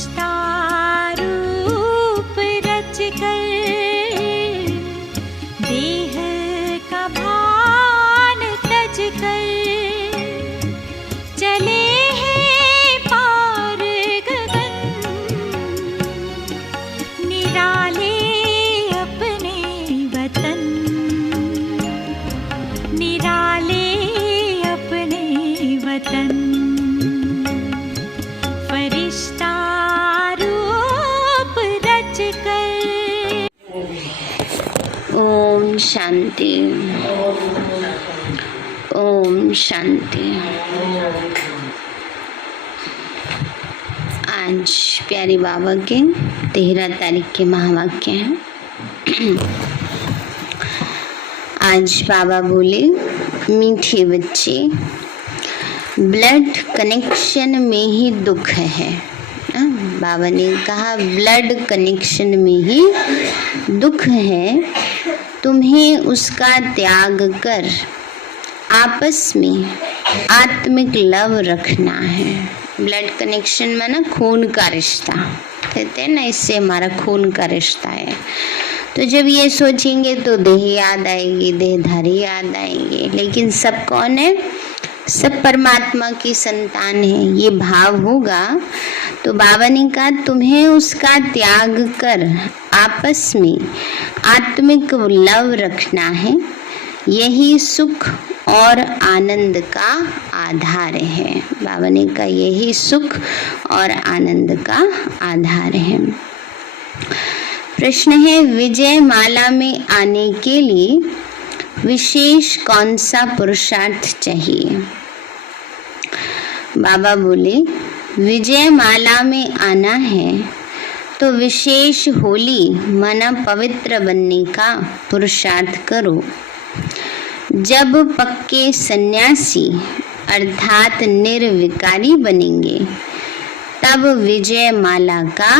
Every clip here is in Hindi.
फरिश्ता रूप रच कर देह का भान तज कर चले हैं पार गगन निराले अपने वतन निराले अपने वतन फरिश्ता रूप रच कर। ओम शांति, ओम शांति। आज प्यारे बाबा के 13 तारीख के महावाक्य हैं। आज बाबा बोले, मीठे बच्चे, ब्लड कनेक्शन में ही दुख है। बाबा ने कहा ब्लड कनेक्शन में ही दुख है, तुम्हें उसका त्याग कर आपस में आत्मिक लव रखना है। ब्लड कनेक्शन में ना खून का रिश्ता कहते हैं ना, इससे हमारा खून का रिश्ता है। तो जब ये सोचेंगे तो देह याद आएगी, देहधारी याद आएंगे, लेकिन सब कौन है? सब परमात्मा की संतान है। ये भाव होगा तो बाबा ने कहा तुम्हें उसका त्याग कर आपस में आत्मिक लव रखना है, यही सुख और आनंद का आधार है। बाबा ने कहा यही सुख और आनंद का आधार है। प्रश्न है, विजय माला में आने के लिए विशेष कौन सा पुरुषार्थ चाहिए? बाबा बोले, विजय माला में आना है तो विशेष होली माना पवित्र बनने का पुरुषार्थ करो। जब पक्के सन्यासी अर्थात निर्विकारी बनेंगे तब विजय माला का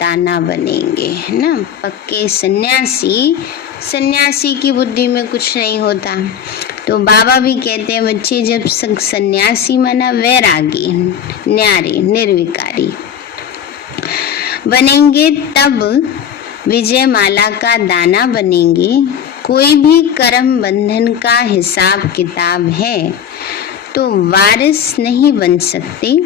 दाना बनेंगे, है ना। पक्के सन्यासी की बुद्धि में कुछ नहीं होता। तो बाबा भी कहते हैं बच्चे, जब सन्यासी माना वैरागी, न्यारे, निर्विकारी बनेंगे तब विजय माला का दाना बनेंगे। कोई भी कर्म बंधन का हिसाब किताब है तो वारिस नहीं बन सकते,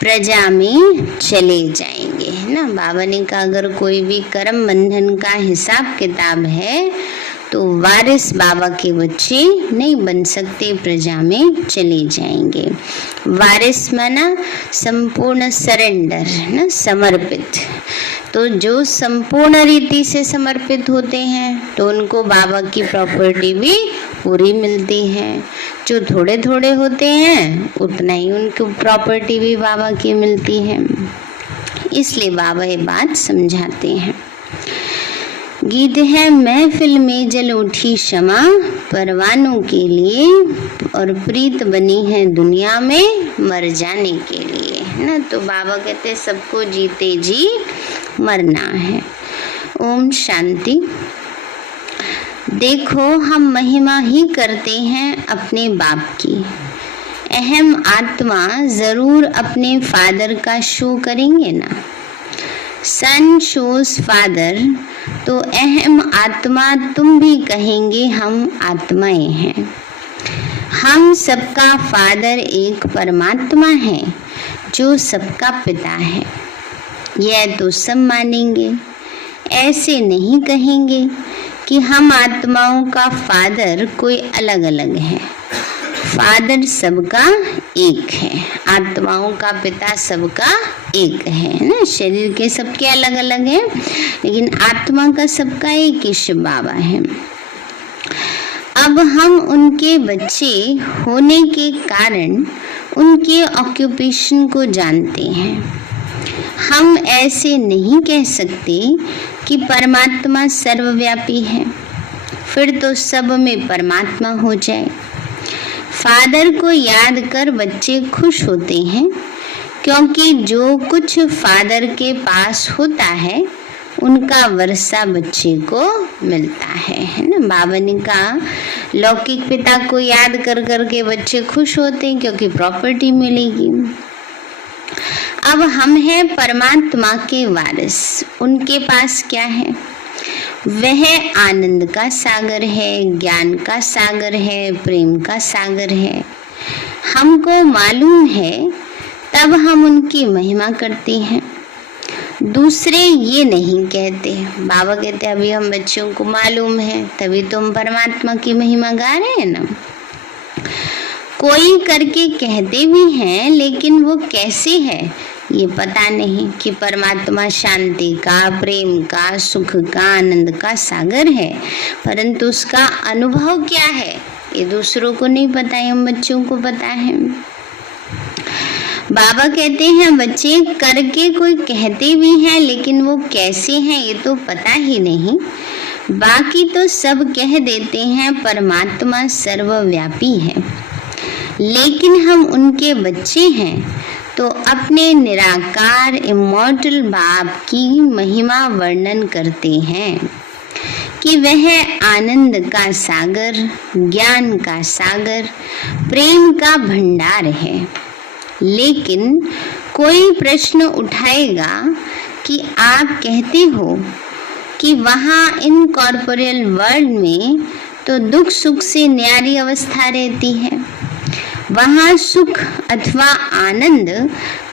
प्रजा में चले जाएंगे, है ना। बाबा ने कहा अगर कोई भी कर्म बंधन का हिसाब किताब है तो वारिस बाबा के बच्चे नहीं बन सकते, प्रजा में चले जाएंगे। वारिस माना संपूर्ण सरेंडर, ना, समर्पित। तो जो संपूर्ण रीति से समर्पित होते हैं तो उनको बाबा की प्रॉपर्टी भी पूरी मिलती है। जो थोड़े थोड़े होते हैं उतना ही उनको प्रॉपर्टी भी बाबा की मिलती है। इसलिए बाबा ये बात समझाते हैं। गीत है, महफिल में जल उठी क्षमा परवानों के लिए और प्रीत बनी है दुनिया में मर जाने के लिए, है ना। तो बाबा कहते हैं सबको जीते जी मरना है। ओम शांति। देखो हम महिमा ही करते हैं अपने बाप की, अहम आत्मा जरूर अपने फादर का शो करेंगे ना। सन शोज फादर, तो अहम आत्मा तुम भी कहेंगे हम आत्माएं हैं। हम सबका फादर एक परमात्मा है जो सबका पिता है, यह तो सब मानेंगे। ऐसे नहीं कहेंगे कि हम आत्माओं का फादर कोई अलग अलग है। फादर सबका एक है, आत्माओं का पिता सबका एक है ना। शरीर के सबके अलग अलग हैं, लेकिन आत्मा का सबका एक ही शिव बाबा है। अब हम उनके बच्चे होने के कारण उनके ऑक्यूपेशन को जानते हैं। हम ऐसे नहीं कह सकते कि परमात्मा सर्वव्यापी है, फिर तो सब में परमात्मा हो जाए। फादर को याद कर बच्चे खुश होते हैं, क्योंकि जो कुछ फादर के पास होता है उनका वर्षा बच्चे को मिलता है ना। बाबा ने कहा लौकिक पिता को याद कर कर के बच्चे खुश होते हैं क्योंकि प्रॉपर्टी मिलेगी। अब हम हैं परमात्मा के वारिस। उनके पास क्या है? वह आनंद का सागर है, ज्ञान का सागर है, प्रेम का सागर है। हमको मालूम है तब हम उनकी महिमा करते हैं। दूसरे ये नहीं कहते। बाबा कहते अभी हम बच्चों को मालूम है तभी तो हम परमात्मा की महिमा गा रहे हैं ना। कोई करके कहते भी हैं लेकिन वो कैसे है ये पता नहीं कि परमात्मा शांति का, प्रेम का, सुख का, आनंद का सागर है, परंतु उसका अनुभव क्या है ये दूसरों को नहीं पता है, हम बच्चों को पता है। बाबा कहते हैं बच्चे करके कोई कहते भी हैं लेकिन वो कैसे हैं ये तो पता ही नहीं। बाकी तो सब कह देते हैं परमात्मा सर्वव्यापी है, लेकिन हम उनके बच्चे हैं तो अपने निराकार इमॉर्टल बाप की महिमा वर्णन करते हैं कि वह आनंद का सागर, ज्ञान का सागर, प्रेम का भंडार है। लेकिन कोई प्रश्न उठाएगा कि आप कहते हो कि वहाँ इनकॉर्पोरियल वर्ल्ड में तो दुख सुख से न्यारी अवस्था रहती है, वहाँ सुख अथवा आनंद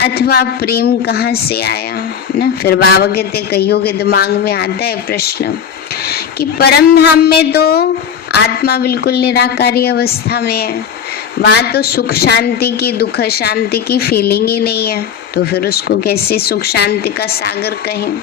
अथवा प्रेम कहाँ से आया ना। फिर बाबा कहते कईयों के दिमाग में आता है प्रश्न कि परम धाम में तो आत्मा बिल्कुल निराकारी अवस्था में है, वहाँ तो सुख शांति की, दुख शांति की फीलिंग ही नहीं है, तो फिर उसको कैसे सुख शांति का सागर कहें।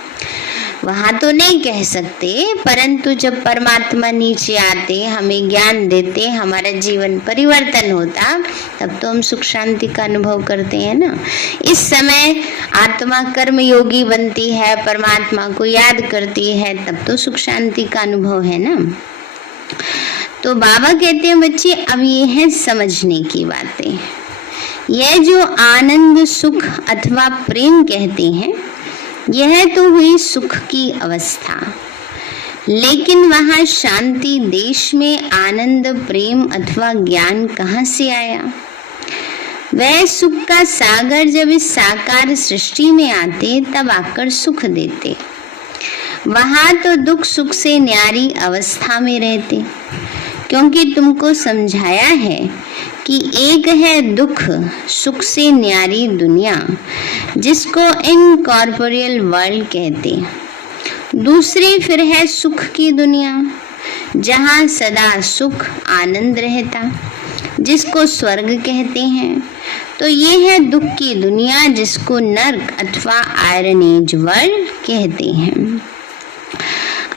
वहाँ तो नहीं कह सकते, परंतु जब परमात्मा नीचे आते, हमें ज्ञान देते, हमारा जीवन परिवर्तन होता, तब तो हम सुख शांति का अनुभव करते हैं ना। इस समय आत्मा कर्म योगी बनती है, परमात्मा को याद करती है, तब तो सुख शांति का अनुभव है ना। तो बाबा कहते हैं बच्चे अब ये है समझने की बातें। यह जो आनंद, सुख अथवा प्रेम कहते हैं यह तो हुई सुख की अवस्था, लेकिन वहाँ शांति देश में आनंद, प्रेम अथवा ज्ञान कहाँ से आया? वह सुख का सागर जब इस साकार सृष्टि में आते तब आकर सुख देते, वहाँ तो दुख सुख से न्यारी अवस्था में रहते, क्योंकि तुमको समझाया है कि एक है दुख सुख से न्यारी दुनिया जिसको इनकॉर्पोरियल वर्ल्ड कहते, दूसरी फिर है सुख की दुनिया जहाँ सदा सुख आनंद रहता जिसको स्वर्ग कहते हैं। तो ये है दुख की दुनिया जिसको नर्क अथवा आयरन एज वर्ल्ड कहते हैं।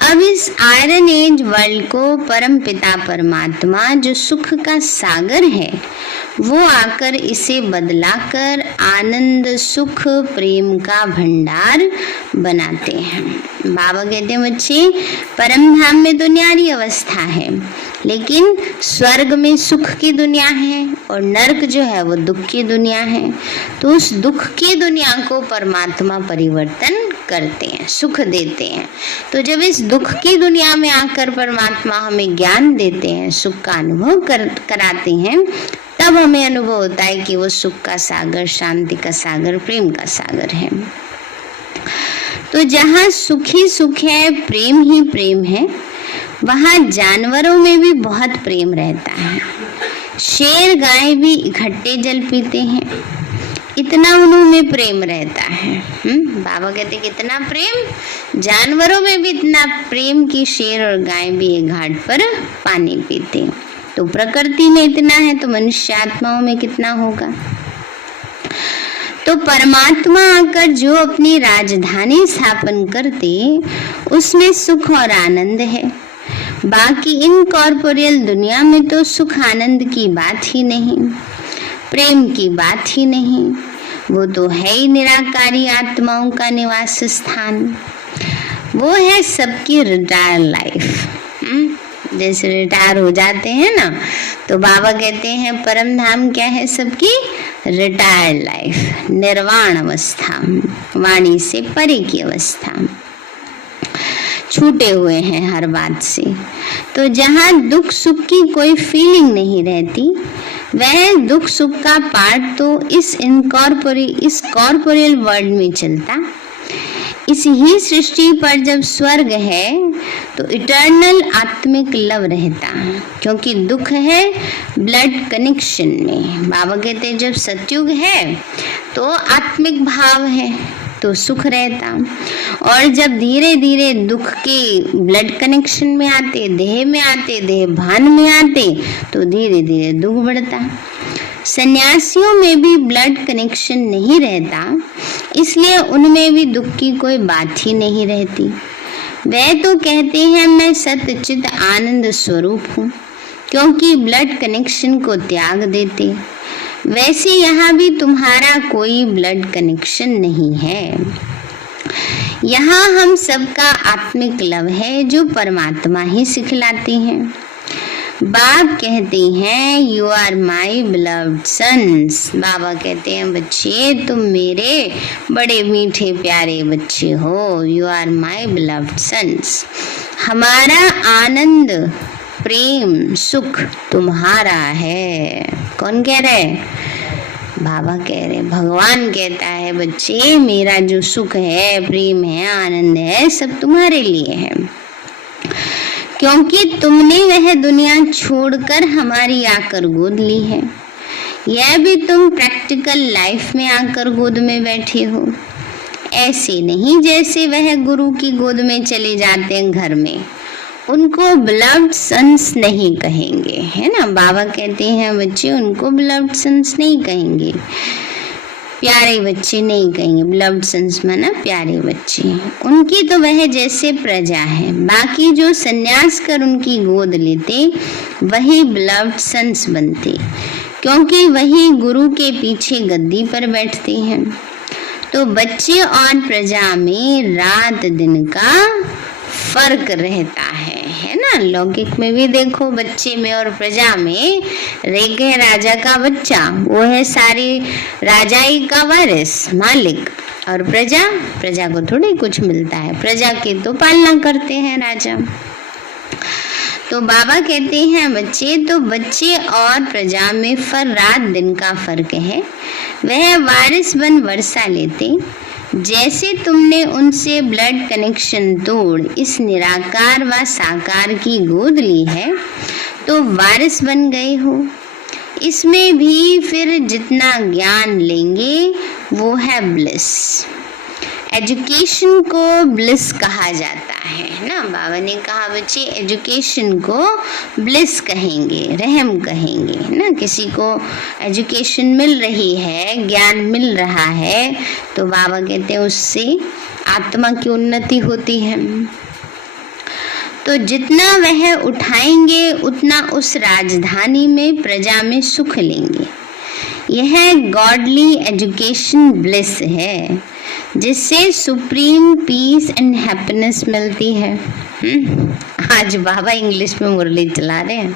अब इस आयरन एज वर्ल्ड को परम पिता परमात्मा जो सुख का सागर है वो आकर इसे बदलाकर आनंद, सुख, प्रेम का भंडार बनाते हैं। बाबा कहते हैं बच्चे परम धाम में तो न्यारी अवस्था है, लेकिन स्वर्ग में सुख की दुनिया है और नर्क जो है वो दुख की दुनिया है। तो उस दुख की दुनिया को परमात्मा परिवर्तन करते हैं, सुख देते हैं। तो जब इस दुख की दुनिया में आकर परमात्मा हमें ज्ञान देते हैं, सुख का अनुभव कराते हैं, तब हमें अनुभव होता है कि वो सुख का सागर, शांति का सागर, प्रेम का सागर है। तो जहाँ सुख ही सुख है, प्रेम ही प्रेम है, वहाँ जानवरों में भी बहुत प्रेम रहता है। शेर गाय भी इकट्ठे जल पीते हैं, इतना उनमें प्रेम रहता है। बाबा कहते कितना प्रेम, जानवरों में भी इतना प्रेम कि शेर और गाय भी एक घाट पर पानी पीते। तो प्रकृति में इतना है तो मनुष्य आत्माओं में कितना होगा। तो परमात्मा आकर जो अपनी राजधानी स्थापन करते उसमें सुख और आनंद है। बाकी इनकॉर्पोरियल दुनिया में तो सुख आनंद की बात ही नहीं, प्रेम की बात ही नहीं, वो तो है ही निराकारी आत्माओं का निवास स्थान। वो है सबकी रिटायर लाइफ। जैसे रिटायर हो जाते हैं ना, तो बाबा कहते हैं परम धाम क्या है? सबकी रिटायर्ड लाइफ, निर्वाण अवस्था, वाणी से परे की अवस्था। छूटे हुए हैं हर बात से। तो जहाँ दुख सुख की कोई फीलिंग नहीं रहती, वह दुख सुख का पार्ट तो इस कॉर्पोरियल वर्ल्ड में चलता। इस ही सृष्टि पर जब स्वर्ग है तो इटर्नल आत्मिक लव रहता, क्योंकि दुख है ब्लड कनेक्शन में। बाबा कहते हैं जब सतयुग है तो आत्मिक भाव है तो सुख रहता, और जब धीरे धीरे दुख के ब्लड कनेक्शन में आते, देह में आते, देह भान में आते, तो धीरे धीरे दुख बढ़ता। सन्यासियों में भी ब्लड कनेक्शन नहीं रहता, इसलिए उनमें भी दुख की कोई बात ही नहीं रहती। वे तो कहते हैं मैं सत्य चित आनंद स्वरूप हूँ, क्योंकि ब्लड कनेक्शन को त्याग देते। वैसे यहाँ भी तुम्हारा कोई ब्लड कनेक्शन नहीं है। यहाँ हम सबका आत्मिक लव है जो परमात्मा ही सिखलाते हैं। बाप कहते हैं you are my beloved sons. बाबा कहते हैं बच्चे तुम मेरे बड़े मीठे प्यारे बच्चे हो। You are my beloved sons. हमारा आनंद प्रेम सुख तुम्हारा है। कौन कह रहे? बाबा कह रहे, भगवान कहता है बच्चे मेरा जो सुख है, प्रेम है, आनंद है, सब तुम्हारे लिए है, क्योंकि तुमने वह दुनिया छोड़कर हमारी आकर गोद ली है। यह भी तुम प्रैक्टिकल लाइफ में आकर गोद में बैठे हो, ऐसे नहीं जैसे वह गुरु की गोद में चले जाते हैं घर में। उनको बिलव्ड सन्स नहीं कहेंगे, है ना। बाबा कहते हैं बच्चे उनको बिलव्ड सन्स नहीं कहेंगे, प्यारे बच्चे नहीं कहेंगे। बिलव्ड सन्स माना प्यारे बच्चे। उनकी तो वह जैसे प्रजा है, बाकी जो सन्यास कर उनकी गोद लेते वही बिलव्ड सन्स बनते, क्योंकि वही गुरु के पीछे गद्दी पर बैठते हैं। तो बच्चे और प्रजा में रात दिन का फर्क रहता है ना। लौकिक में भी देखो, बच्चे में और प्रजा में, रेगे राजा का बच्चा वो है सारी राजाई का वारिस मालिक, और प्रजा को थोड़ी कुछ मिलता है, प्रजा की तो पालना करते हैं राजा। तो बाबा कहते हैं बच्चे, तो बच्चे और प्रजा में रात दिन का फर्क है। वह वारिस बन वर्षा लेते, जैसे तुमने उनसे ब्लड कनेक्शन तोड़ इस निराकार व साकार की गोद ली है तो वारिस बन गए हो। इसमें भी फिर जितना ज्ञान लेंगे वो है ब्लिस। एजुकेशन को ब्लिस कहा जाता है ना। बाबा ने कहा बच्चे एजुकेशन को ब्लिस कहेंगे, रहम कहेंगे ना। किसी को एजुकेशन मिल रही है, ज्ञान मिल रहा है, तो बाबा कहते हैं उससे आत्मा की उन्नति होती है। तो जितना वह उठाएंगे उतना उस राजधानी में प्रजा में सुख लेंगे। यह गॉडली एजुकेशन ब्लिस है, जिससे सुप्रीम पीस एंड हैप्पीनेस मिलती है। आज बाबा इंग्लिश में मुरली चला रहे हैं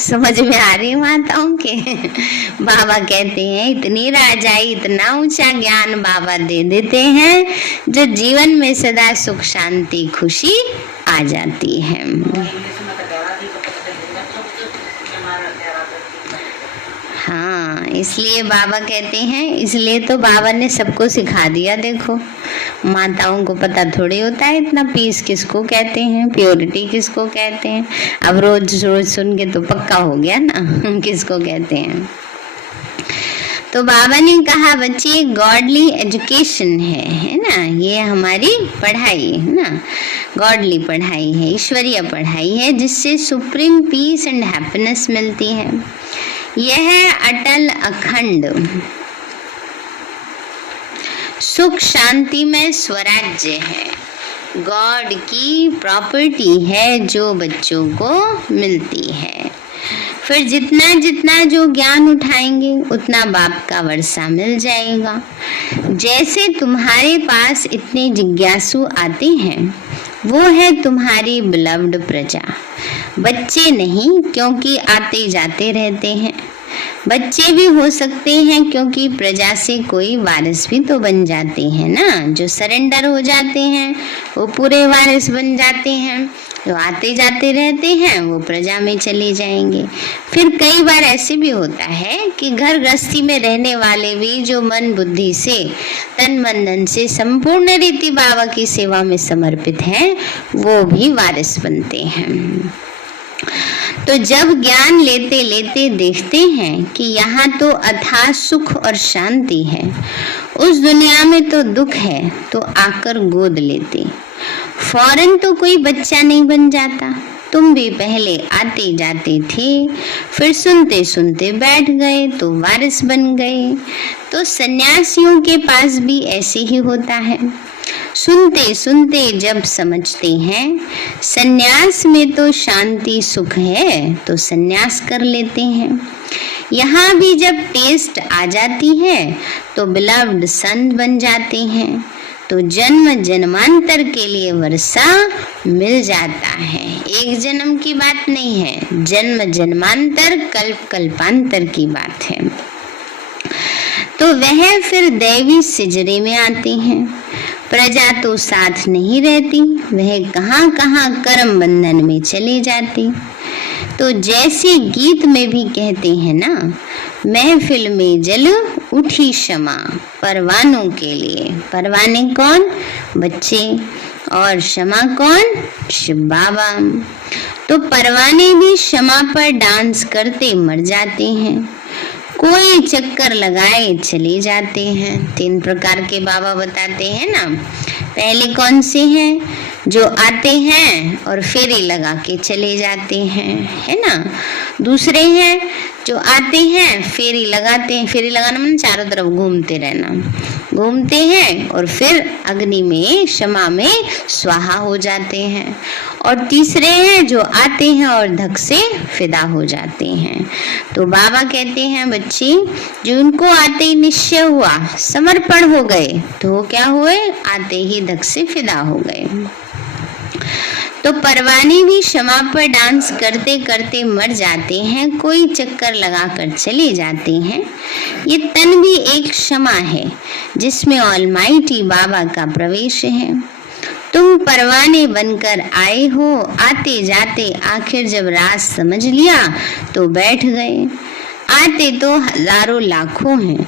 समझ में आ रही माताओं के। बाबा कहते हैं इतनी राजाई, इतना ऊंचा ज्ञान बाबा दे देते हैं जो जीवन में सदा सुख शांति खुशी आ जाती है। हाँ, इसलिए बाबा कहते हैं, इसलिए तो बाबा ने सबको सिखा दिया। देखो माताओं को पता थोड़ी होता है इतना पीस किसको कहते हैं, प्योरिटी किसको कहते हैं। अब रोज रोज सुन के तो पक्का हो गया ना किसको कहते हैं। तो बाबा ने कहा बच्चे गॉडली एजुकेशन है ना, ये हमारी पढ़ाई है ना, गॉडली पढ़ाई है, ईश्वरीय पढ़ाई है, जिससे सुप्रीम पीस एंड हैप्पीनेस मिलती है। यह अटल अखंड सुख शांति में स्वराज्य है, गॉड की प्रॉपर्टी है जो बच्चों को मिलती है। फिर जितना जितना जो ज्ञान उठाएंगे उतना बाप का वर्षा मिल जाएगा। जैसे तुम्हारे पास इतने जिज्ञासु आते हैं, वो है तुम्हारी बिलव्ड प्रजा। बच्चे नहीं, क्योंकि आते जाते रहते हैं, बच्चे भी हो सकते हैं, क्योंकि प्रजा से कोई वारिस भी तो बन जाते हैं ना। जो सरेंडर हो जाते हैं वो पूरे वारिस बन जाते हैं, जो आते जाते रहते हैं वो प्रजा में चले जाएंगे। फिर कई बार ऐसे भी होता है कि घर गृहस्थी में रहने वाले भी जो मन बुद्धि से तन मन धन से संपूर्ण रीति बाबा की सेवा में समर्पित हैं, वो भी वारिस बनते हैं। तो जब ज्ञान लेते लेते देखते हैं कि यहाँ तो अथाह सुख और शांति है, उस दुनिया में तो दुख है, तो आकर गोद लेते। फौरन तो कोई बच्चा नहीं बन जाता। तुम भी पहले आते जाते थे, फिर सुनते सुनते बैठ गए तो वारिस बन गए। तो सन्यासियों के पास भी ऐसे ही होता है। सुनते सुनते जब समझते हैं सन्यास में तो शांति सुख है, तो सन्यास कर लेते हैं। यहाँ भी जब टेस्ट आ जाती है तो बिलव्ड संत बन जाते हैं। तो जन्म जन्मांतर के लिए वर्षा मिल जाता है। एक जन्म की बात नहीं है, जन्म जन्मांतर कल्प कल्पांतर की बात है। तो वह फिर दैवी सिजरे में आते हैं। प्रजा तो साथ नहीं रहती, वह कहाँ कहाँ कर्म बंधन में चले जाते। तो जैसे गीत में भी कहते हैं ना, महफिल में जल उठी क्षमा परवानों के लिए। परवाने कौन? बच्चे। और क्षमा कौन? शिव बाबा। तो परवाने भी क्षमा पर डांस करते मर जाते हैं, कोई चक्कर लगाए चले जाते हैं। 3 प्रकार के बाबा बताते हैं ना। पहले कौन से हैं? जो आते हैं और फेरी लगा के चले जाते हैं, है ना। दूसरे हैं जो आते हैं फेरी लगाते हैं, फेरी लगाना मतलब चारों तरफ घूमते रहना, घूमते हैं और फिर अग्नि में क्षमा में स्वाहा हो जाते हैं। और तीसरे हैं जो आते हैं और धक से फिदा हो जाते हैं। तो बाबा कहते हैं बच्चे, जो उनको आते ही निश्चय हुआ, समर्पण हो गए, तो वो क्या हुए? आते ही धक से फिदा हो गए। तो परवाने भी क्षमा पर डांस करते करते मर जाते हैं, कोई चक्कर लगाकर चले जाते हैं। ये तन भी एक क्षमा है जिसमें ऑलमाइटी बाबा का प्रवेश है। तुम परवाने बनकर आए हो, आते जाते आखिर जब राज समझ लिया तो बैठ गए। आते तो हजारों लाखों हैं,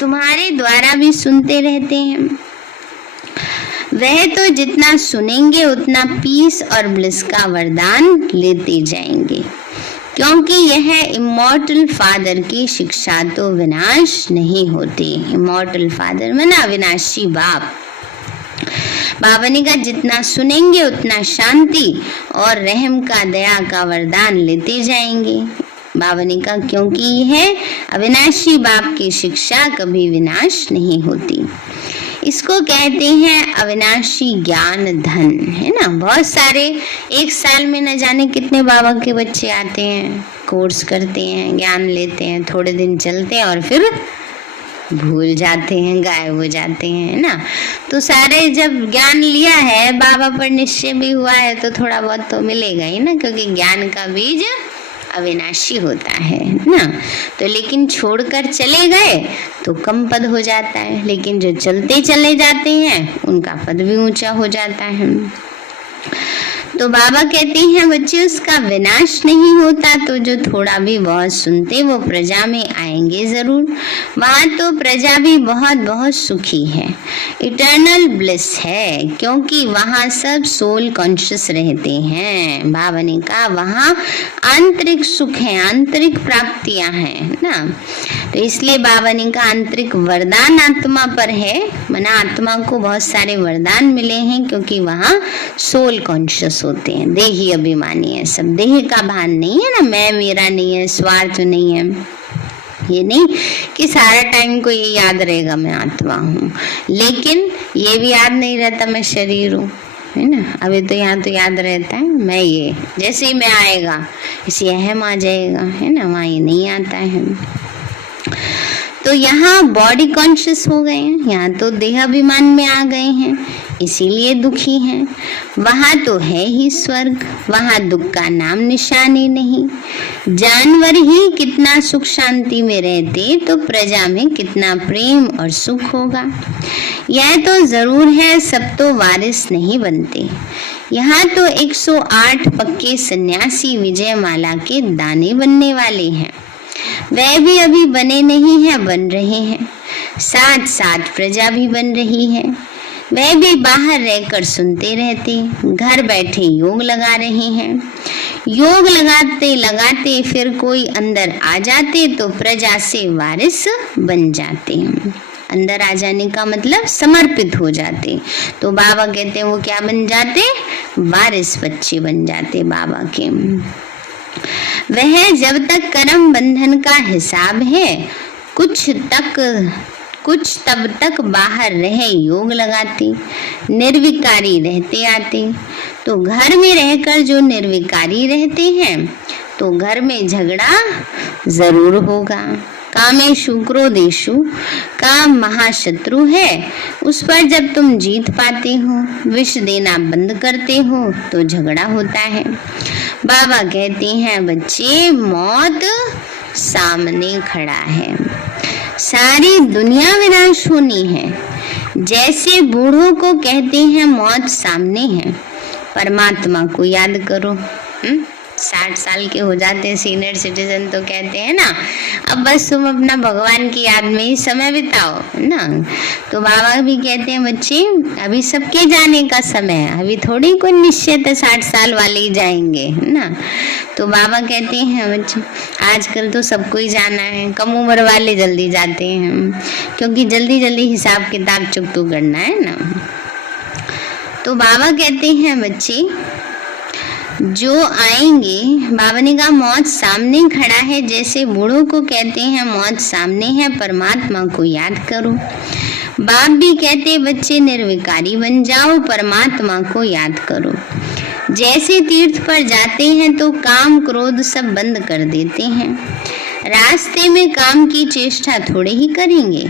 तुम्हारे द्वारा भी सुनते रहते हैं। वह तो जितना सुनेंगे उतना पीस और ब्लिस का वरदान लेते जाएंगे, क्योंकि यह इमॉर्टल फादर की शिक्षा तो विनाश नहीं होती। इमॉर्टल फादर माना विनाशी बाप। बाबा ने कहा जितना सुनेंगे उतना शांति और रहम का दया का वरदान लेते जाएंगे। बाबा ने कहा क्योंकि यह अविनाशी बाप की शिक्षा कभी विनाश नहीं होती। इसको कहते हैं अविनाशी ज्ञान धन, है ना। बहुत सारे एक साल में न जाने कितने बाबा के बच्चे आते हैं, कोर्स करते हैं, ज्ञान लेते हैं, थोड़े दिन चलते हैं और फिर भूल जाते हैं, गायब हो जाते हैं, है ना। तो सारे जब ज्ञान लिया है, बाबा पर निश्चय भी हुआ है, तो थोड़ा बहुत तो मिलेगा ही ना, क्योंकि ज्ञान का बीज अविनाशी होता है ना। तो लेकिन छोड़कर चले गए तो कम पद हो जाता है, लेकिन जो चलते चले जाते हैं उनका पद भी ऊंचा हो जाता है। तो बाबा कहते हैं बच्चे उसका विनाश नहीं होता, तो जो थोड़ा भी बहुत सुनते वो प्रजा में आएंगे जरूर। वहाँ तो प्रजा भी बहुत बहुत सुखी है, इटर्नल ब्लिस है, क्योंकि वहाँ सब सोल कॉन्शियस रहते हैं। बाबा ने कहा वहाँ आंतरिक सुख है, आंतरिक प्राप्तियां हैं ना। तो इसलिए बाबा ने कहा आंतरिक वरदान आत्मा पर है, माना आत्मा को बहुत सारे वरदान मिले हैं, क्योंकि वहाँ सोल कॉन्शियस होते हैं। देही अभिमानी है सब, देह का भान नहीं है ना, मैं मेरा नहीं है, स्वार्थ नहीं है। ये नहीं कि सारा टाइम को ये याद रहेगा मैं आत्मा हूँ, लेकिन ये भी याद नहीं रहता मैं शरीर हूँ, है ना। अभी तो यहाँ तो याद रहता है मैं ये, जैसे ही मैं आएगा इसी अहम आ जाएगा, है ना, वहाँ ये नहीं आता है। तो यहाँ बॉडी कॉन्शियस हो गए हैं, यहाँ तो देहाभिमान में आ गए हैं, इसीलिए दुखी हैं। वहाँ तो है ही स्वर्ग, वहाँ दुख का नाम निशान ही नहीं। जानवर ही कितना सुख शांति में रहते तो प्रजा में कितना प्रेम और सुख होगा। यह तो जरूर है, सब तो वारिस नहीं बनते। यहाँ तो 108 पक्के सन्यासी विजयमाला के दानी बनने वाले हैं। वह भी अभी बने नहीं हैं, बन रहे हैं। साथ साथ प्रजा भी बन रही है। वह भी बाहर रहकर सुनते रहते, घर बैठे योग लगा रहे हैं। योग लगाते लगाते फिर कोई अंदर आ जाते तो प्रजा से वारिस बन जाते हैं। अंदर आ जाने का मतलब समर्पित हो जाते। तो बाबा कहते हैं वो क्या बन जाते? वारिस बच्चे बन जाते बाबा के। वह जब तक कर्म बंधन का हिसाब है, कुछ तब तक बाहर रहे योग लगाते, निर्विकारी रहते आते। तो घर में रहकर जो निर्विकारी रहते हैं तो घर में झगड़ा जरूर होगा। कामेशु क्रोधेशु काम महाशत्रु है, उस पर जब तुम जीत पाते हो, विष देना बंद करते हो तो झगड़ा होता है। बाबा कहते हैं बच्चे, मौत सामने खड़ा है, सारी दुनिया विनाश होनी है। जैसे बूढ़ों को कहते हैं मौत सामने है, परमात्मा को याद करो। 60 साल के हो जाते हैं सीनियर सिटीजन तो कहते हैं ना, अब बस तुम अपना भगवान की याद में ही समय बिताओ ना। तो बाबा भी कहते हैं बच्चे, अभी सबके जाने का समय है, अभी थोड़ी कोई निश्चित है 60 साल वाले ही जाएंगे ना। तो बाबा कहते हैं बच्चे, आजकल तो सबको ही जाना है, कम उम्र वाले जल्दी जाते हैं, क्योंकि जल्दी जल्दी हिसाब किताब चुकता करना है ना। तो बाबा कहते हैं बच्चे, जो आएंगे, बाबा ने कहा मौत सामने खड़ा है। जैसे बूढ़ों को कहते हैं मौत सामने है, परमात्मा को याद करो। बाप भी कहते बच्चे निर्विकारी बन जाओ, परमात्मा को याद करो। जैसे तीर्थ पर जाते हैं तो काम क्रोध सब बंद कर देते हैं। रास्ते में काम की चेष्टा थोड़े ही करेंगे,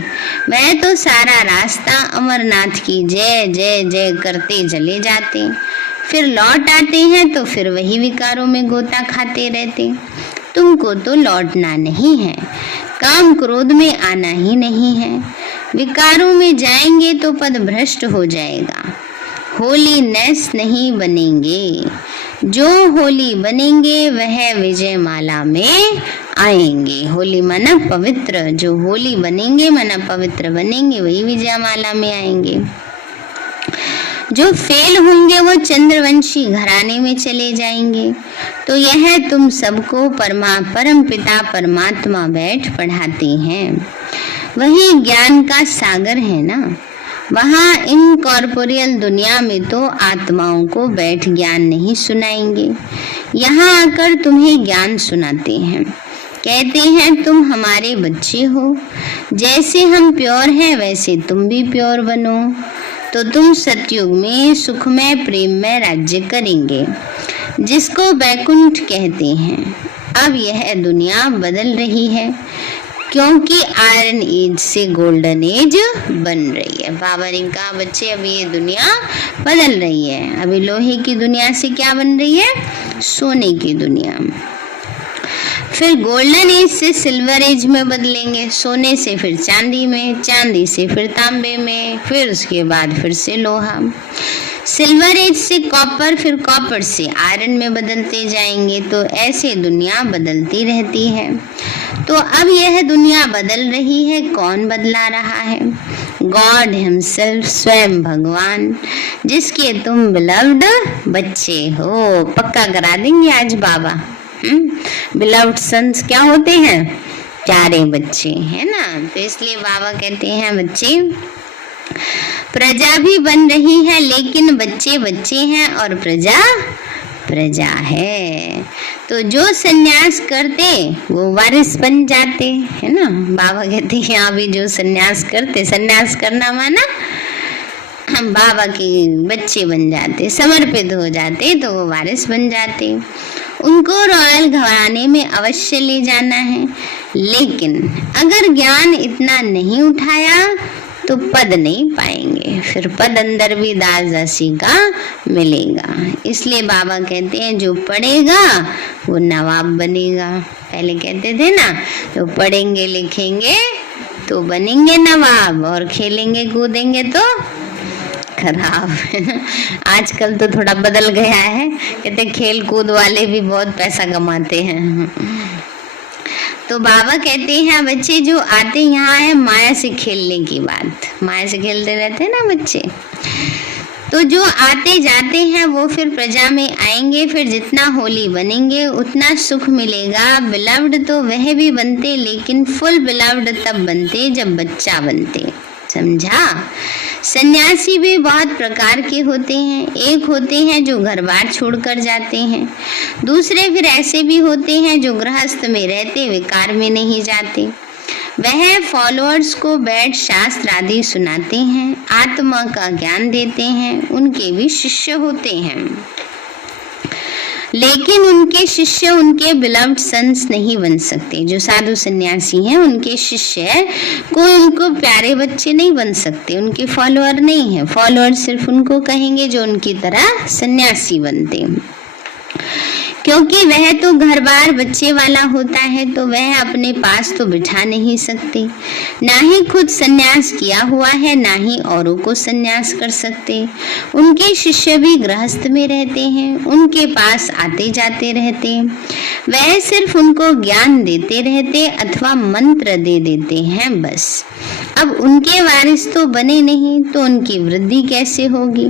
वह तो सारा रास्ता अमरनाथ की जय जय जय करते चले जाते। फिर लौट आते हैं तो फिर वही विकारों में गोता खाते रहते। तुमको तो लौटना नहीं है, काम क्रोध में आना ही नहीं है। विकारों में जाएंगे तो पद भ्रष्ट हो जाएगा। होली नेस नहीं बनेंगे, जो होली बनेंगे वह विजयमाला में आएंगे। होली माना पवित्र, जो होली बनेंगे माना पवित्र बनेंगे, वही विजयमाला में आएंगे। जो फेल होंगे वो चंद्रवंशी घराने में चले जाएंगे। तो यह तुम सबको परम पिता परमात्मा बैठ पढ़ाते हैं, वही ज्ञान का सागर है ना। वहाँ इन कॉर्पोरियल दुनिया में तो आत्माओं को बैठ ज्ञान नहीं सुनाएंगे, यहाँ आकर तुम्हें ज्ञान सुनाते हैं। कहते हैं तुम हमारे बच्चे हो, जैसे हम प्योर हैं वैसे तुम भी प्योर बनो, तो तुम सतयुग में सुखमय प्रेममय राज्य करेंगे, जिसको वैकुंठ कहते हैं। अब यह दुनिया बदल रही है, क्योंकि आयरन एज से गोल्डन एज बन रही है। बाबा ने कहा बच्चे अभी ये दुनिया बदल रही है, अभी लोहे की दुनिया से क्या बन रही है? सोने की दुनिया। फिर गोल्डन एज से सिल्वर एज में बदलेंगे, सोने से फिर चांदी में, चांदी से फिर तांबे में, फिर उसके बाद फिर से लोहा। सिल्वर एज से कॉपर, फिर कॉपर से आयरन में बदलते जाएंगे। तो ऐसे दुनिया बदलती रहती है। तो अब यह दुनिया बदल रही है, कौन बदला रहा है? गॉड हिमसेल्फ, स्वयं भगवान, जिसके तुम बिलव्ड बच्चे हो। पक्का करा देंगे आज बाबा। बिलव्ड सन्स क्या होते हैं? प्यारे बच्चे, है ना। तो इसलिए बाबा कहते हैं बच्चे, प्रजा भी बन रही है लेकिन बच्चे बच्चे हैं और प्रजा प्रजा है। तो जो सन्यास करते वो वारिस बन जाते, है ना। बाबा कहते हैं यहाँ भी जो सन्यास करते, सन्यास करना माना हम बाबा के बच्चे बन जाते, समर्पित हो जाते, तो वो वारिस बन जाते। उनको रॉयल घराने में अवश्य ले जाना है। लेकिन अगर ज्ञान इतना नहीं उठाया तो पद नहीं पाएंगे, फिर पद अंदर भी दास दासी का मिलेगा। इसलिए बाबा कहते हैं जो पढ़ेगा वो नवाब बनेगा। पहले कहते थे ना, जो पढ़ेंगे लिखेंगे तो बनेंगे नवाब, और खेलेंगे कूदेंगे तो खराब। आजकल तो थोड़ा बदल गया है, कहते खेल कूद वाले भी बहुत पैसा कमाते हैं। तो बाबा कहते हैं बच्चे जो आते यहाँ है माया से खेलने की बात, माया से खेलते रहते हैं ना बच्चे, तो जो आते जाते हैं वो फिर प्रजा में आएंगे, फिर जितना होली बनेंगे उतना सुख मिलेगा। बिलव्ड तो वह भी बनते, लेकिन फुल बिलव्ड तब बनते जब बच्चा बनते, समझा। सन्यासी भी बहुत प्रकार के होते हैं। एक होते हैं जो घर बार छोड़कर जाते हैं, दूसरे फिर ऐसे भी होते हैं जो गृहस्थ में रहते विकार में नहीं जाते। वह फॉलोअर्स को बैठ शास्त्र आदि सुनाते हैं, आत्मा का ज्ञान देते हैं, उनके भी शिष्य होते हैं। लेकिन उनके शिष्य उनके बिलव्ड सन्स नहीं बन सकते। जो साधु सन्यासी हैं उनके शिष्य कोई उनको प्यारे बच्चे नहीं बन सकते, उनके फॉलोअर नहीं है। फॉलोअर सिर्फ उनको कहेंगे जो उनकी तरह सन्यासी बनते, क्योंकि वह तो घर बार बच्चे वाला होता है, तो वह अपने पास तो बिठा नहीं सकते। ना ही खुद सन्यास किया हुआ है, ना ही औरों को सन्यास कर सकते। उनके शिष्य भी गृहस्थ में रहते हैं, उनके पास आते जाते रहते। वह सिर्फ उनको ज्ञान देते रहते अथवा मंत्र दे देते हैं बस। अब उनके वारिस तो बने नहीं, तो उनकी वृद्धि कैसे होगी।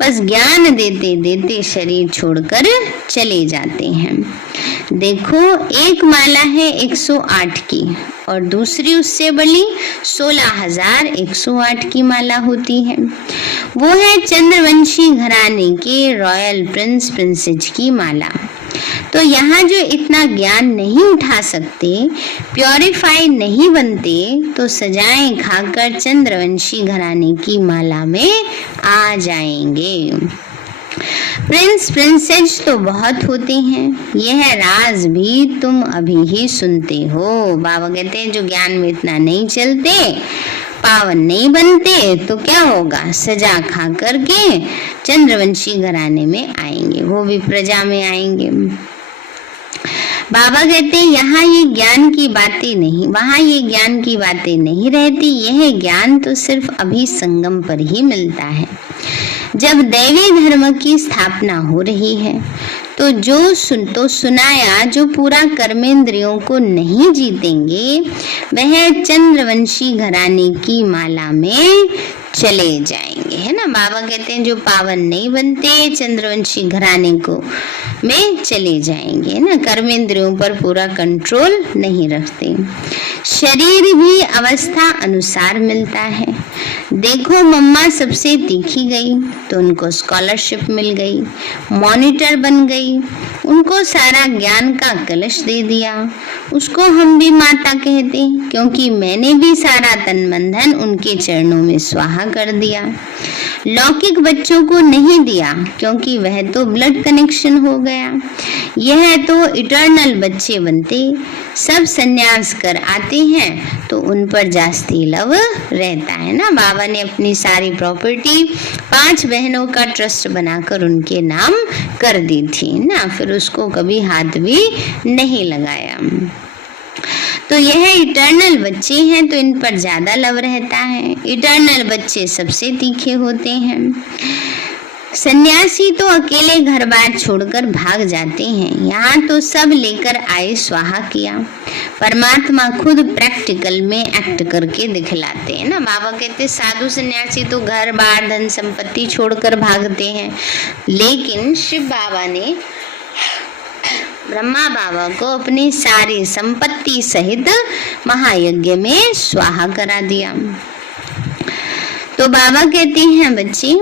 बस ज्ञान देते देते शरीर छोड़कर चले जाते हैं। देखो, एक माला है 108 की और दूसरी उससे बड़ी 16,108 की माला होती है। वो है चंद्रवंशी घराने के रॉयल प्रिंस प्रिंसेज की माला। तो यहाँ जो इतना ज्ञान नहीं उठा सकते, प्योरीफाई नहीं बनते, तो सजाएं खाकर चंद्रवंशी घराने की माला में आ जाएंगे। प्रिंस प्रिंसेस तो बहुत होते हैं, यह राज भी तुम अभी ही सुनते हो। बाबा कहते हैं जो ज्ञान में इतना नहीं चलते, पावन नहीं बनते, तो क्या होगा, सजा खा करके चंद्रवंशी घराने में आएंगे, वो भी प्रजा में आएंगे। बाबा कहते हैं यहाँ ये ज्ञान की बातें नहीं, वहाँ ये ज्ञान की बातें नहीं रहती। यह ज्ञान तो सिर्फ अभी संगम पर ही मिलता है। जब दैवी धर्म की स्थापना हो रही है तो सुनाया, जो पूरा कर्मेंद्रियों को नहीं जीतेंगे वह चंद्रवंशी घराने की माला में चले जाएंगे, है ना। बाबा कहते हैं जो पावन नहीं बनते चंद्रवंशी घराने को में चले जाएंगे, है ना। कर्मेंद्रियों पर पूरा कंट्रोल नहीं रखते। शरीर भी अवस्था अनुसार मिलता है। देखो, मम्मा सबसे तीखी गई तो उनको स्कॉलरशिप मिल गई, मॉनिटर बन गई, उनको सारा ज्ञान का कलश दे दिया। उसको हम भी माता कहते, क्योंकि मैंने भी सारा तन मन धन उनके चरणों में स्वाहा कर दिया। लौकिक बच्चों को नहीं दिया, क्योंकि वह तो ब्लड कनेक्शन हो गया। यह तो इटर्नल बच्चे बनते। सब सन्यास कर आते हैं तो उन पर जास्ती लव रहता है ना। बाबा ने अपनी सारी प्रॉपर्टी 5 बहनों का ट्रस्ट बनाकर उनके नाम कर दी थी ना, फिर उसको कभी हाथ भी नहीं लगाया। तो यह इटर्नल बच्चे हैं तो इन पर ज्यादा लव रहता है। इटर्नल बच्चे सबसे तीखे होते हैं। सन्यासी तो अकेले घर बार छोड़कर भाग जाते हैं, यहाँ तो सब लेकर आए स्वाहा किया। परमात्मा खुद प्रैक्टिकल में एक्ट करके दिखलाते हैं ना। बाबा कहते साधु सन्यासी तो घर बार धन संपत्ति छोड़कर भागते हैं, लेकिन शिव बाबा ने ब्रह्मा बाबा को अपनी सारी संपत्ति सहित महायज्ञ में स्वाहा करा दिया। तो बाबा कहते हैं बच्चे,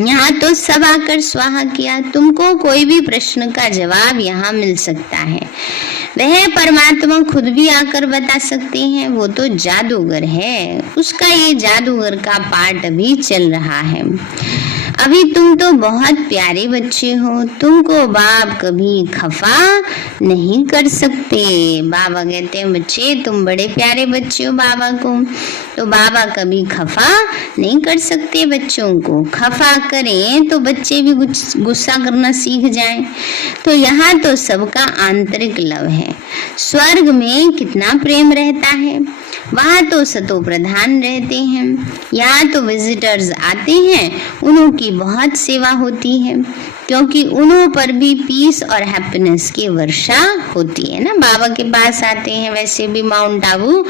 यहाँ तो सब आकर स्वाहा किया। तुमको कोई भी प्रश्न का जवाब यहाँ मिल सकता है। वह परमात्मा खुद भी आकर बता सकते हैं, वो तो जादूगर है। उसका ये जादूगर का पार्ट भी चल रहा है। अभी तुम तो बहुत प्यारे बच्चे हो, तुमको बाप कभी खफा नहीं कर सकते। बाबा कहते हैं बच्चे तुम बड़े प्यारे बच्चे हो बाबा को, तो बाबा कभी खफा नहीं कर सकते बच्चों को। खफा करें तो बच्चे भी गुस्सा करना सीख जाएं। तो यहाँ तो सबका आंतरिक लव है। स्वर्ग में कितना प्रेम रहता है, वहाँ तो सतो प्रधान रहते हैं। यहाँ तो विजिटर्स आते हैं, उन्हों की बहुत सेवा होती है, क्योंकि उन्हों पर भी पीस और हैप्पीनेस की वर्षा होती है ना। बाबा के पास आते हैं, वैसे भी माउंट आबू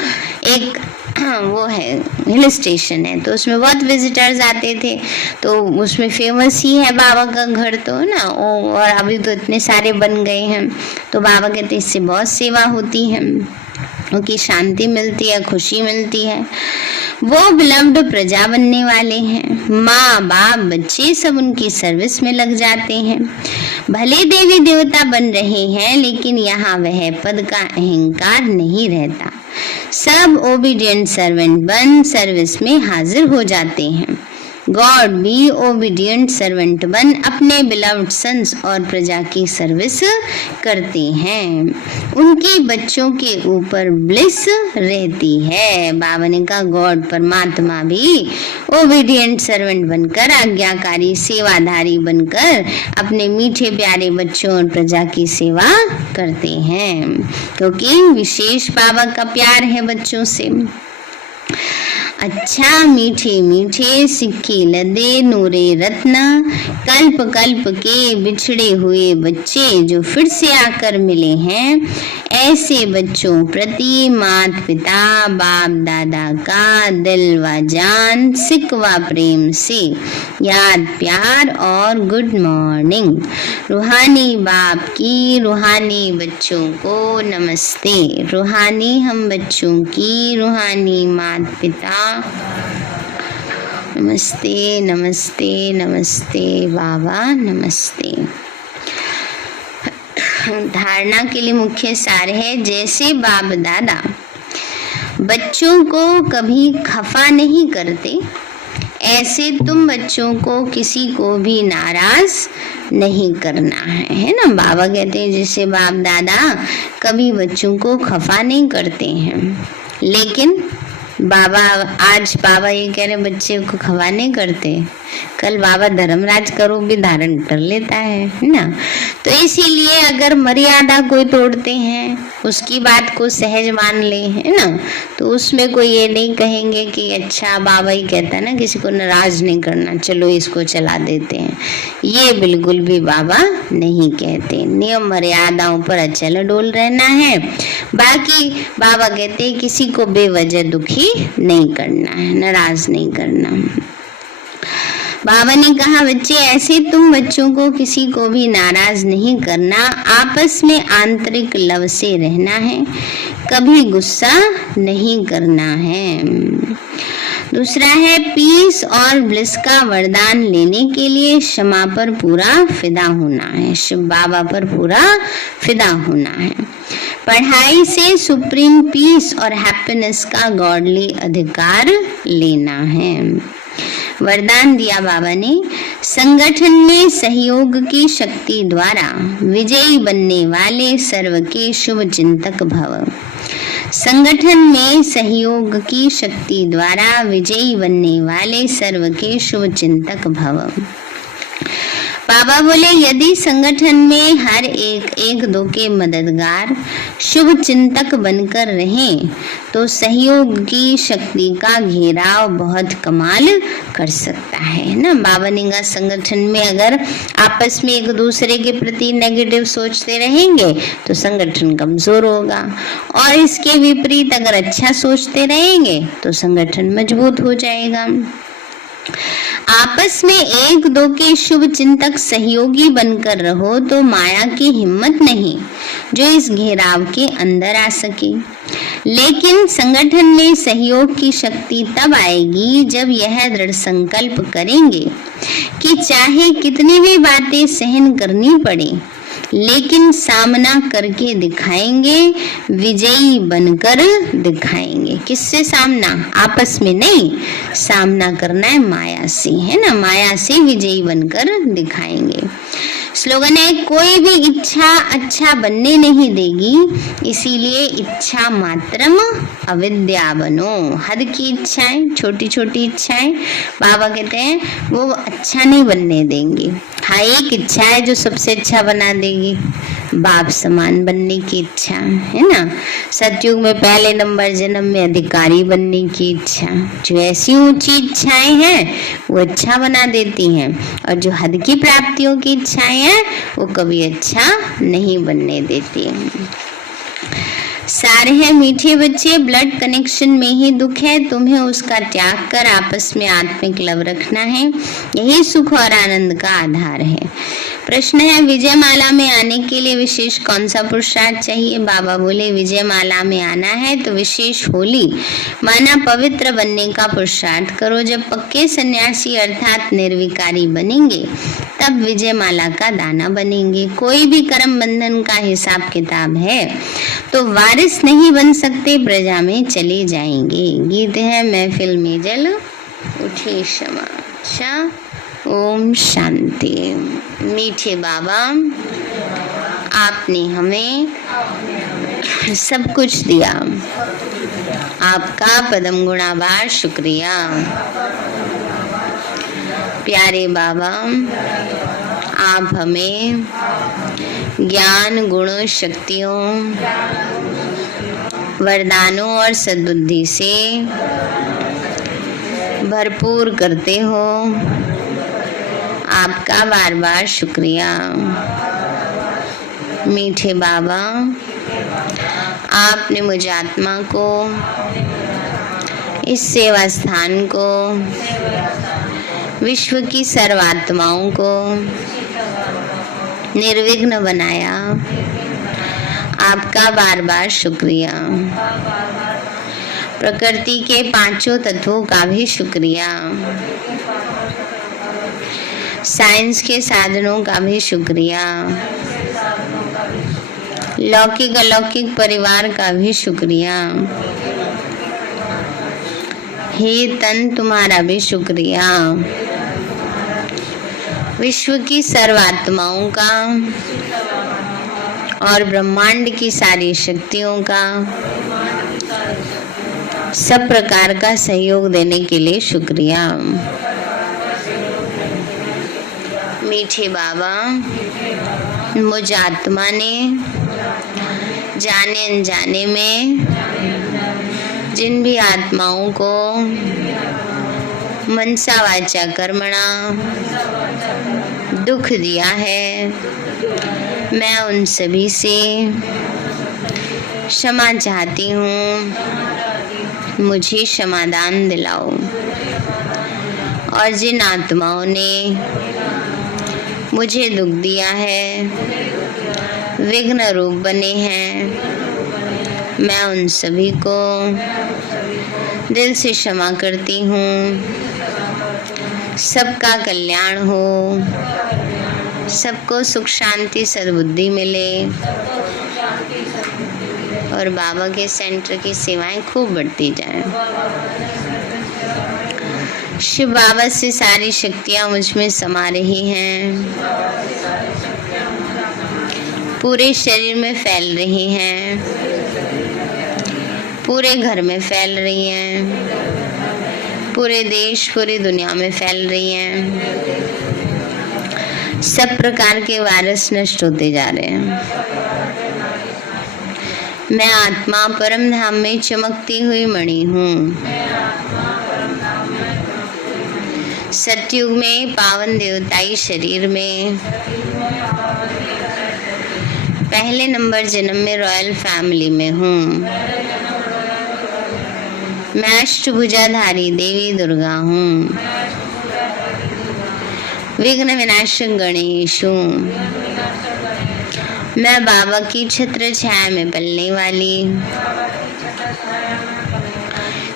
एक वो है हिल स्टेशन है, तो उसमें बहुत विजिटर्स आते थे, तो उसमें फेमस ही है बाबा का घर तो ना। और अभी तो इतने सारे बन गए हैं, तो बाबा कहते इससे बहुत सेवा होती है, उनकी शांति मिलती है, खुशी मिलती है। वो बिलव्ड प्रजा बनने वाले हैं। माँ बाप बच्चे सब उनकी सर्विस में लग जाते हैं। भले देवी देवता बन रहे हैं, लेकिन यहाँ वह पद का अहंकार नहीं रहता। सब ओबीडियंट सर्वेंट बन सर्विस में हाजिर हो जाते हैं। गॉड भी ओबीडियंट सर्वेंट बन अपने बिलव्ड सन्स और प्रजा की सर्विस करते हैं। उनके बच्चों के ऊपर ब्लिस रहती है। बाबा ने कहा गॉड परमात्मा भी ओबीडियंट सर्वेंट बनकर, आज्ञाकारी सेवाधारी बनकर अपने मीठे प्यारे बच्चों और प्रजा की सेवा करते हैं, क्योंकि विशेष बाबा का प्यार है बच्चों से। अच्छा मीठे मीठे सिक्के लदे नूरे रत्न, कल्प कल्प के बिछड़े हुए बच्चे जो फिर से आकर मिले हैं, ऐसे बच्चों प्रति माता पिता बाप दादा का दिल व जान सिकवा प्रेम से याद प्यार और गुड मॉर्निंग। रूहानी बाप की रूहानी बच्चों को नमस्ते। रूहानी हम बच्चों की रूहानी माता पिता नमस्ते नमस्ते नमस्ते बाबा नमस्ते। धारणा के लिए मुख्य सार है, जैसे बाप दादा बच्चों को कभी खफा नहीं करते, ऐसे तुम बच्चों को किसी को भी नाराज नहीं करना है ना। बाबा कहते हैं जैसे बाप दादा कभी बच्चों को खफा नहीं करते हैं, लेकिन आज बाबा ये कह रहे बच्चे को खफा नहीं करते, कल बाबा धर्मराज का रूप भी धारण कर लेता है ना। तो इसीलिए अगर मर्यादा कोई तोड़ते हैं, उसकी बात को सहज मान ले, है ना, तो उसमें कोई ये नहीं कहेंगे कि अच्छा बाबा ही कहता है ना किसी को नाराज नहीं करना, चलो इसको चला देते हैं। ये बिल्कुल भी बाबा नहीं कहते। नियम मर्यादाओं पर अचल डोल रहना है। बाकी बाबा कहते हैं किसी को बेवजह दुखी नहीं करना है, नाराज नहीं करना। बाबा ने कहा बच्चे ऐसे तुम बच्चों को किसी को भी नाराज नहीं करना, आपस में आंतरिक लव से रहना है, कभी गुस्सा नहीं करना है। दूसरा है पीस और ब्लिस का वरदान लेने के लिए क्षमा पर पूरा फिदा होना है, शिव बाबा पर पूरा फिदा होना है। पढ़ाई से सुप्रीम पीस और हैप्पीनेस का गॉडली अधिकार लेना है। वरदान दिया बाबा ने, संगठन में सहयोग की शक्ति द्वारा विजयी बनने वाले सर्व के शुभ चिंतक भव। संगठन में सहयोग की शक्ति द्वारा विजयी बनने वाले सर्व के शुभ चिंतक भव। बाबा बोले यदि संगठन में हर एक दो के मददगार शुभ चिंतक बनकर रहें, तो सहयोग की शक्ति का घेराव बहुत कमाल कर सकता है ना। बाबा ने कहा संगठन में अगर आपस में एक दूसरे के प्रति नेगेटिव सोचते रहेंगे तो संगठन कमजोर होगा, और इसके विपरीत अगर अच्छा सोचते रहेंगे तो संगठन मजबूत हो जाएगा। आपस में एक दो के शुभ चिंतक सहयोगी बनकर रहो तो माया की हिम्मत नहीं जो इस घेराव के अंदर आ सके। लेकिन संगठन में सहयोग की शक्ति तब आएगी जब यह दृढ़ संकल्प करेंगे कि चाहे कितनी भी बातें सहन करनी पड़े, लेकिन सामना करके दिखाएंगे, विजयी बनकर दिखाएंगे। किससे सामना? आपस में नहीं, सामना करना है माया से, है ना। माया से विजयी बनकर दिखाएंगे। स्लोगन है, कोई भी इच्छा अच्छा बनने नहीं देगी, इसीलिए इच्छा मात्रम अविद्या बनो। हद की इच्छाएं, छोटी छोटी इच्छाएं बाबा कहते हैं वो अच्छा नहीं बनने देंगी। हाँ, एक इच्छा है जो सबसे अच्छा बना देगी, बाप समान बनने की इच्छा, है ना। सतयुग में पहले नंबर जन्म में अधिकारी बनने की इच्छा, जो ऐसी ऊंची इच्छाएं हैं वो अच्छा बना देती हैं, और जो हद की प्राप्तियों की इच्छाएं हैं वो कभी अच्छा नहीं बनने देती हैं। सारे हैं मीठे बच्चे, ब्लड कनेक्शन में ही दुख है, तुम्हें उसका त्याग कर आपस में आत्मिक लव रखना है, यही सुख और आनंद का आधार है। प्रश्न है, विजयमाला में आने के लिए विशेष कौन सा पुरुषार्थ चाहिए? बाबा बोले, विजयमाला में आना है तो विशेष होली माना पवित्र बनने का पुरुषार्थ करो। जब पक्के सन्यासी अर्थात निर्विकारी बनेंगे तब विजयमाला का दाना बनेंगे। कोई भी कर्म बंधन का हिसाब किताब है तो वारिस नहीं बन सकते, प्रजा में चले जाएंगे। गीत है, महफिल में जल उठी क्षमा शा, ओम शांति। मीठे बाबा, आपने हमें सब कुछ दिया, आपका पदम गुणाभार शुक्रिया। प्यारे बाबा, आप हमें ज्ञान, गुण, शक्तियों, वरदानों और सद्बुद्धि से भरपूर करते हो, आपका बार बार शुक्रिया। मीठे बाबा, आपने मुझ आत्मा को, इस सेवा स्थान को, विश्व की सर्वात्माओं को निर्विघ्न बनाया, आपका बार बार शुक्रिया। प्रकृति के पांचों तत्वों का भी शुक्रिया, साइंस के साधनों का भी शुक्रिया, लौकिक अलौकिक परिवार का भी शुक्रिया। हे तन, तुम्हारा भी शुक्रिया। विश्व की सर्वात्माओं का और ब्रह्मांड की सारी शक्तियों का सब प्रकार का सहयोग देने के लिए शुक्रिया। मीठे बाबा, मुझ आत्मा ने जाने अनजाने में जिन भी आत्माओं को मनसा वाचा कर्मणा दुख दिया है, मैं उन सभी से क्षमा चाहती हूँ, मुझे क्षमादान दिलाओ। और जिन आत्माओं ने मुझे दुख दिया है, विघ्न रूप बने हैं, मैं उन सभी को दिल से क्षमा करती हूँ। सबका कल्याण हो, सबको सुख शांति सद्बुद्धि मिले और बाबा के सेंटर की सेवाएं खूब बढ़ती जाएं। शिव बाबा से सारी शक्तियां मुझ में समा रही हैं, पूरे शरीर में फैल रही हैं, पूरे घर में फैल रही हैं, पूरे देश पूरी दुनिया में फैल रही हैं। सब प्रकार के वायरस नष्ट होते जा रहे हैं। मैं आत्मा परम धाम में चमकती हुई मणि हूँ। सतयुग में पावन देवताई शरीर में पहले नंबर जन्म में रॉयल फैमिली में हूँ। मैं अष्टभुजाधारी देवी दुर्गा हूँ। विघ्न विनाशक गणेश हूँ। मैं बाबा की छत्र छाया में पलने वाली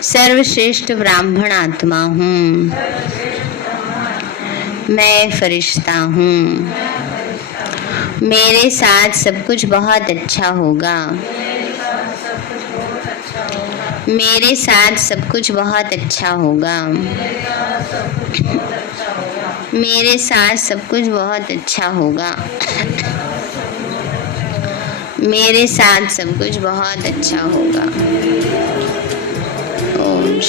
सर्वश्रेष्ठ ब्राह्मण आत्मा हूँ। मैं फरिश्ता हूँ। मेरे साथ सब कुछ बहुत अच्छा होगा। मेरे साथ सब कुछ बहुत अच्छा होगा। मेरे साथ सब कुछ बहुत अच्छा होगा। मेरे साथ सब कुछ बहुत अच्छा होगा। ओम